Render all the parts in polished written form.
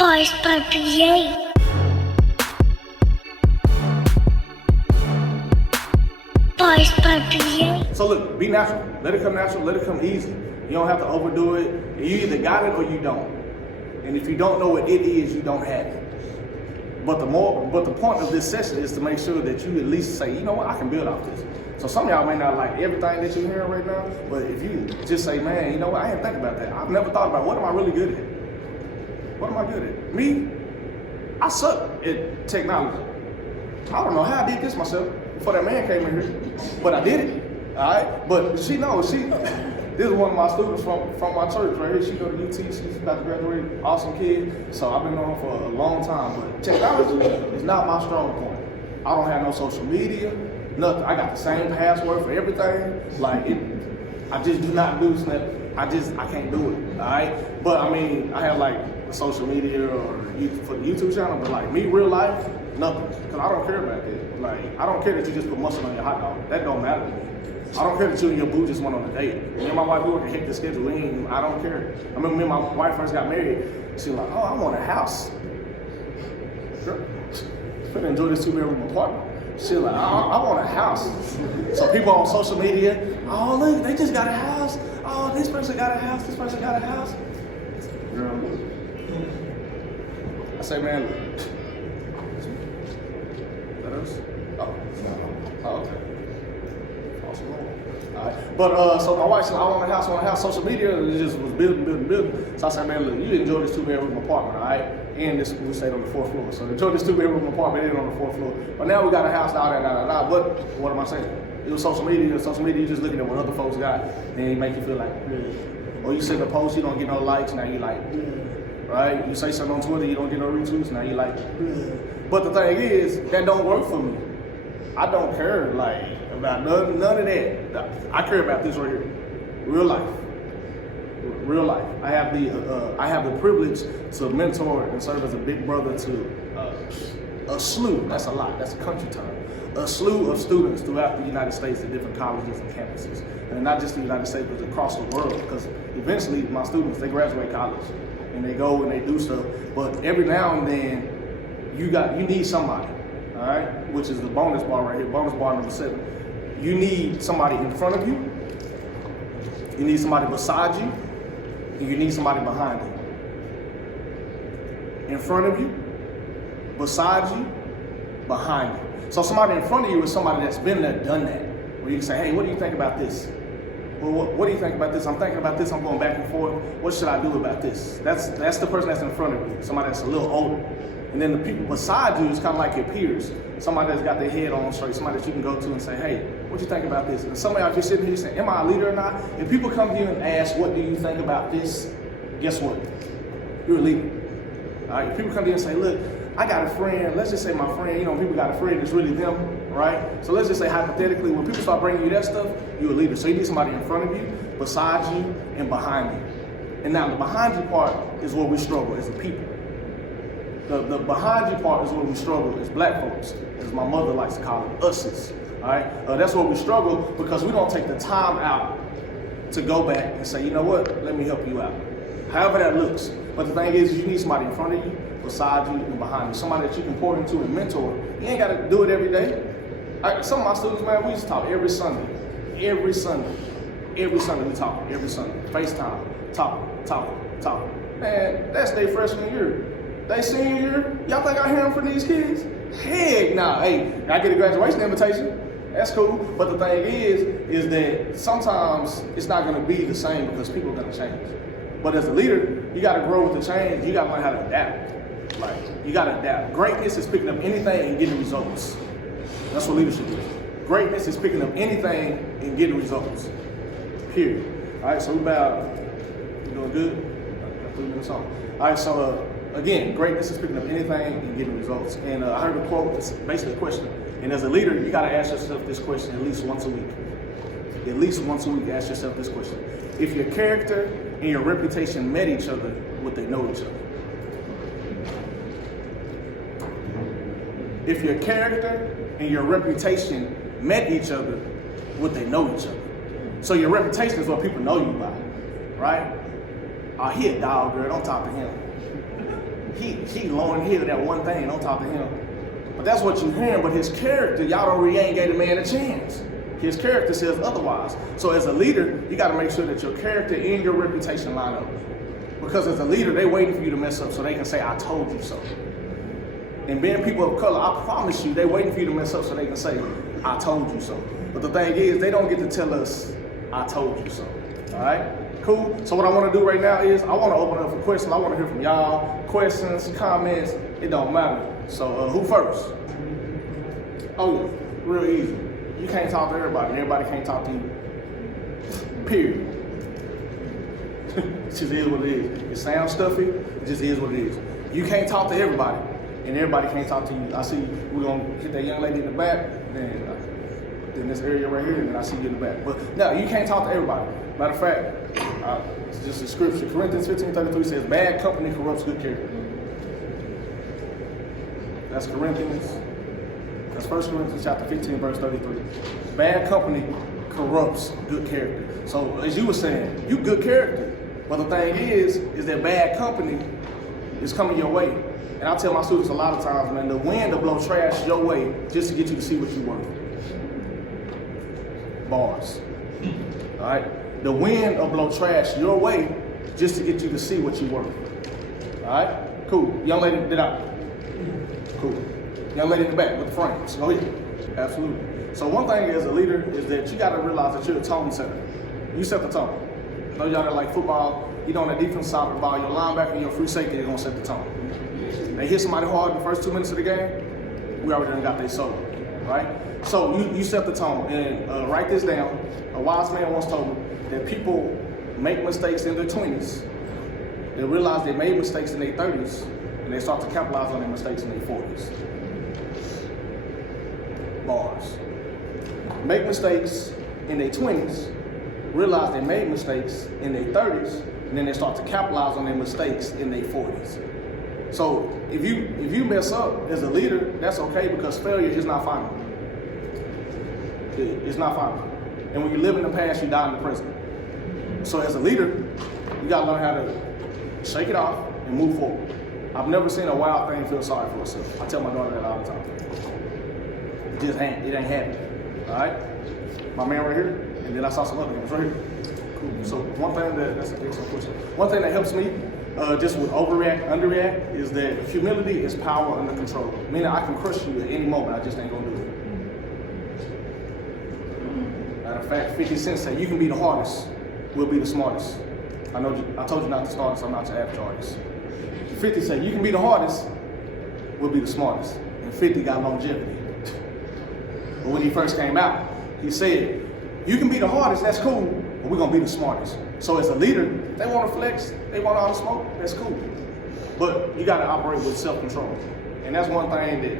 pt3. pt3. So look, be natural. Let it come natural. Let it come easy. You don't have to overdo it. You either got it or you don't. And if you don't know what it is, you don't have it. But the point of this session is to make sure that you at least say, you know what, I can build off this. So some of y'all may not like everything that you're hearing right now, but if you just say, man, you know what, I didn't think about that. I've never thought about what am I really good at? What am I good at? Me, I suck at technology. I don't know how I did this myself before that man came in here, but I did it. All right, but she knows. This is one of my students from my church right here. She go to UT. She's about to graduate. Awesome kid. So I've been on her for a long time. But technology is not my strong point. I don't have no social media, nothing. I got the same password for everything. I just do not do Snap. I can't do it. All right. But I mean, I have like social media or for the YouTube channel, but like me, real life, nothing. Cause I don't care about that. Like I don't care that you just put mustard on your hot dog. That don't matter to me. I don't care that you and your boo just went on a date. Me and my wife, we work a hectic schedule. I don't care. I remember me and my wife first got married. She was like, oh, I want a house. Girl, I'm gonna enjoy this 2-bedroom apartment. She was like, I want a house. So people on social media, oh look, they just got a house. Oh, this person got a house. This person got a house. Girl, look. I say, man, look. That us? Oh, okay. Alright. But so my wife said, I want a house, Social media just was building. So I said, man, look, you enjoy this 2-bedroom apartment, all right? And we stayed on the 4th floor. So enjoy this 2-bedroom apartment and on the 4th floor. But now we got a house, But what am I saying? It was social media. Social media, you just looking at what other folks got, then it make you feel like, or you send a post, you don't get no likes, now you like, right? You say something on Twitter, you don't get no retweets, now you like, But the thing is, that don't work for me. I don't care about none of that. I care about this right here, real life. I have the privilege to mentor and serve as a big brother to a slew. That's a lot. That's a country term. A slew of students throughout the United States at different colleges and campuses, and not just the United States, but across the world. Because eventually, my students they graduate college and they go and they do stuff. But every now and then, you need somebody. All right, which is the bonus bar right here, bonus bar number 7. You need somebody in front of you, you need somebody beside you, and you need somebody behind you. In front of you, beside you, behind you. So somebody in front of you is somebody that's been there, done that. Where you can say, hey, what do you think about this? Well, what do you think about this? I'm thinking about this, I'm going back and forth. What should I do about this? That's the person that's in front of you, somebody that's a little older. And then the people beside you is kind of like your peers. Somebody that's got their head on straight, somebody that you can go to and say, hey, what do you think about this? And somebody out here sitting here saying, am I a leader or not? If people come to you and ask, what do you think about this? Guess what? You're a leader. All right? If people come to you and say, look, I got a friend, let's just say my friend, people got a friend that's really them, right? So let's just say hypothetically, when people start bringing you that stuff, you're a leader. So you need somebody in front of you, beside you, and behind you. And now the behind you part is where we struggle as a people. The behind you part is where we struggle as black folks, as my mother likes to call it, us's. All right, that's where we struggle because we don't take the time out to go back and say, you know what, let me help you out. However that looks. But the thing is, you need somebody in front of you, beside you, and behind you. Somebody that you can pour into and mentor. You ain't got to do it every day. Some of my students, man, we used to talk every Sunday. Every Sunday we talk. Every Sunday. FaceTime, talk. Man, that's their freshman year. They senior year, y'all think I hear them from these kids? Heck nah. Hey, I get a graduation invitation. That's cool. But the thing is that sometimes it's not gonna be the same because people are gonna change. But as a leader, you gotta grow with the change. You gotta learn how to adapt. You gotta adapt. Greatness is picking up anything and getting results. That's what leadership is. Greatness is picking up anything and getting results. Period. All right, so we doing good? Got 3 minutes on. All right, so again, greatness is picking up anything and getting results. And I heard a quote, it's basically a question. And as a leader, you gotta ask yourself this question at least once a week. At least once a week, ask yourself this question. If your character and your reputation met each other, would they know each other? If your character and your reputation met each other, would they know each other? So your reputation is what people know you by, right? Oh, he a dog, girl, don't talk to him. he lowering his that one thing, don't talk to him. But that's what you're hearing, but his character, you ain't gave the man a chance. His character says otherwise. So as a leader, you gotta make sure that your character and your reputation line up. Because as a leader, they waiting for you to mess up so they can say, I told you so. And being people of color, I promise you, they waiting for you to mess up so they can say, I told you so. But the thing is, they don't get to tell us, I told you so. All right? Cool? So what I want to do right now is, I want to open up for questions. I want to hear from y'all. Questions, comments, it don't matter. So who first? Oh yeah, real easy. You can't talk to everybody, and everybody can't talk to you. Period. It just is what it is. It sounds stuffy, it just is what it is. You can't talk to everybody, and everybody can't talk to you. I see we're gonna hit that young lady in the back, then this area right here, and then I see you in the back. But no, you can't talk to everybody. Matter of fact, it's just a scripture. Corinthians 15:33 says, bad company corrupts good character. That's Corinthians. That's 1 Corinthians chapter 15, verse 33. Bad company corrupts good character. So as you were saying, you good character. But the thing is that bad company is coming your way. And I tell my students a lot of times, man, the wind will blow trash your way just to get you to see what you're worth. Bars. All right? The wind will blow trash your way just to get you to see what you're worth. All right? Cool. Young lady, get out. Cool. Young lady in the back with the frames. Go ahead. Absolutely. So one thing as a leader is that you got to realize that you're a tone setter. You set the tone. Those y'all that like football, you know, on the defense side of the ball, your linebacker and your free safety, they're going to set the tone. They hit somebody hard in the first 2 minutes of the game, we already done got their soul, right? So you set the tone. And write this down. A wise man once told me that people make mistakes in their 20s. They realize they made mistakes in their 30s, and they start to capitalize on their mistakes in their 40s. Bars. Make mistakes in their 20s, realize they made mistakes in their 30s, and then they start to capitalize on their mistakes in their 40s. So if you mess up as a leader, that's okay, because failure is not final. It's not final. And when you live in the past, you die in the present. So as a leader, you gotta learn how to shake it off and move forward. I've never seen a wild thing feel sorry for herself. I tell my daughter that all the time. It ain't happening. All right? My man right here, and then I saw some other ones right here. Cool. So one thing that's an excellent question. One thing that helps me just with overreact, underreact, is that humility is power under control. Meaning I can crush you at any moment, I just ain't gonna do it. Matter of fact, 50 Cent said, you can be the hardest, we'll be the smartest. I told you not to start, so I'm not your average artist. 50 said, you can be the hardest, we'll be the smartest. And 50 got longevity. But when he first came out, he said, you can be the hardest, that's cool, but we're gonna be the smartest. So as a leader, they wanna flex, they want all the smoke, that's cool. But you gotta operate with self-control. And that's one thing that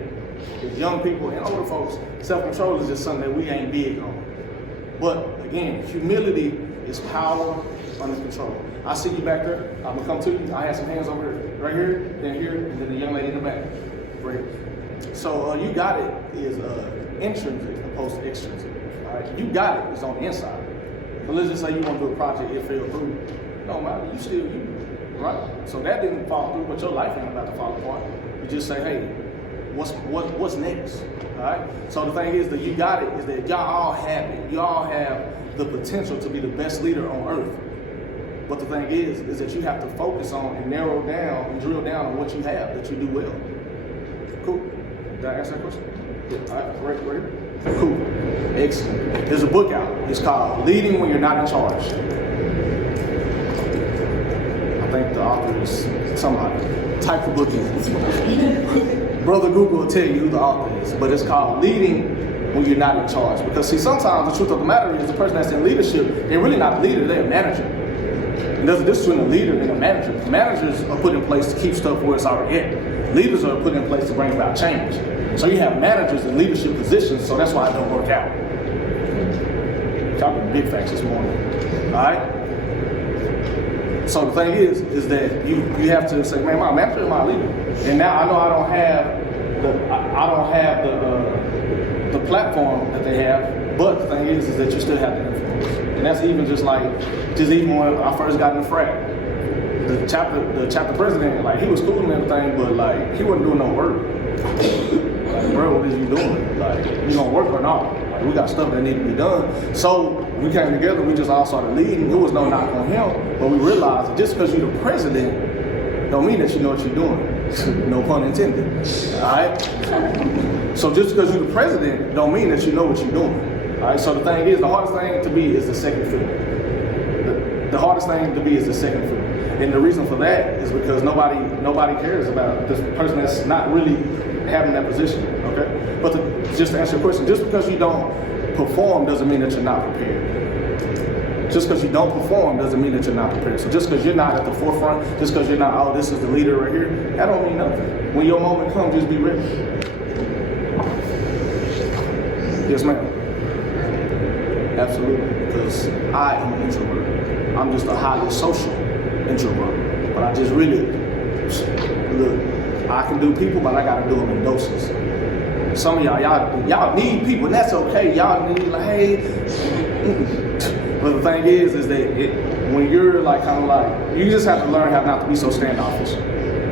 as young people and older folks, self-control is just something that we ain't big on. But again, humility is power under control. I see you back there, I'm gonna come to you. I have some hands over here, right here, and then the young lady in the back. Right. So you got it is intrinsic opposed to extrinsic. All right, you got it is on the inside. But let's just say you want to do a project, it fell through. No matter, you still you, right? So that didn't fall through, but your life ain't about to fall apart. You just say, hey, what's next? All right. So the thing is that you got it is that y'all all have it. You all have the potential to be the best leader on earth. But the thing is that you have to focus on and narrow down and drill down on what you have that you do well. Cool. Did I answer that question? Yeah. All right. Right. Cool. Excellent. There's a book out. It's called Leading When You're Not in Charge. I think the author is somebody. Type the book in. Brother Google will tell you who the author is, but it's called Leading When You're Not in Charge. Because see, sometimes the truth of the matter is the person that's in leadership, they're really not a leader, they're a manager. And there's a difference between a leader and a manager. Managers are put in place to keep stuff where it's already at. Leaders are put in place to bring about change. So you have managers in leadership positions, so that's why it don't work out. Talking big facts this morning. All right? So the thing is that you have to say, man, my manager is my leader. And now I know I don't have the platform that they have, but the thing is that you still have the influence. And that's even even when I first got in the frat. the chapter president, like he was cool and everything, but like he wasn't doing no work. Like, bro, what is you doing? Like, you gonna work or not? Like, we got stuff that need to be done. So we came together, we just all started leading. It was no knock on him, but we realized that just because you're the president, don't mean that you know what you're doing. No pun intended. All right? So just because you're the president, don't mean that you know what you're doing. All right? So the thing is, the hardest thing to be is the second fiddle. The hardest thing to be is the second fiddle. And the reason for that is because nobody cares about this person that's not really having that position, okay? But just to answer your question, just because you don't perform doesn't mean that you're not prepared. Just because you don't perform doesn't mean that you're not prepared. So just because you're not at the forefront, just because you're not, oh, this is the leader right here, that don't mean nothing. When your moment comes, just be ready. Yes, ma'am. Absolutely, because I am an introvert. I'm just a highly social introvert. But I just really, look, I can do people, but I gotta do them in doses. Some of y'all need people, and that's okay. Y'all need, like, hey. But the thing is that when you're like kind of like, you just have to learn how not to be so standoffish.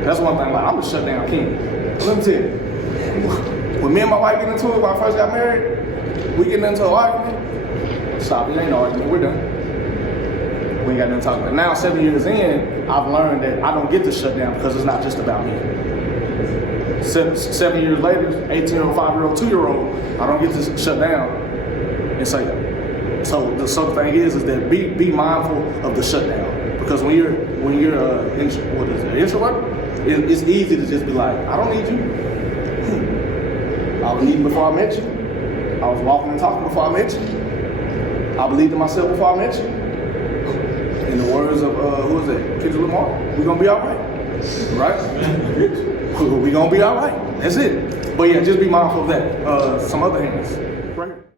That's one thing. Like, I'm a shutdown king. But let me tell you, when me and my wife get into it when I first got married, we get into an argument. Stop, it ain't no argument. We're done. We ain't got nothing to talk about. Now, 7 years in, I've learned that I don't get to shut down because it's not just about me. 7 years later, 18-year-old, 5-year-old, 2-year-old, I don't get to shut down and say that. So the thing is that be mindful of the shutdown, because when you're introvert, it's easy to just be like, I don't need you. I was eating before I met you. I was walking and talking before I met you. I believed in myself before I met you. In the words of who is that? Kendrick Lamar, we're gonna be all right, right? We're gonna be all right. That's it. But yeah, just be mindful of that. Some other hands. Right here.